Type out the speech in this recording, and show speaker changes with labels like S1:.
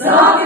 S1: Za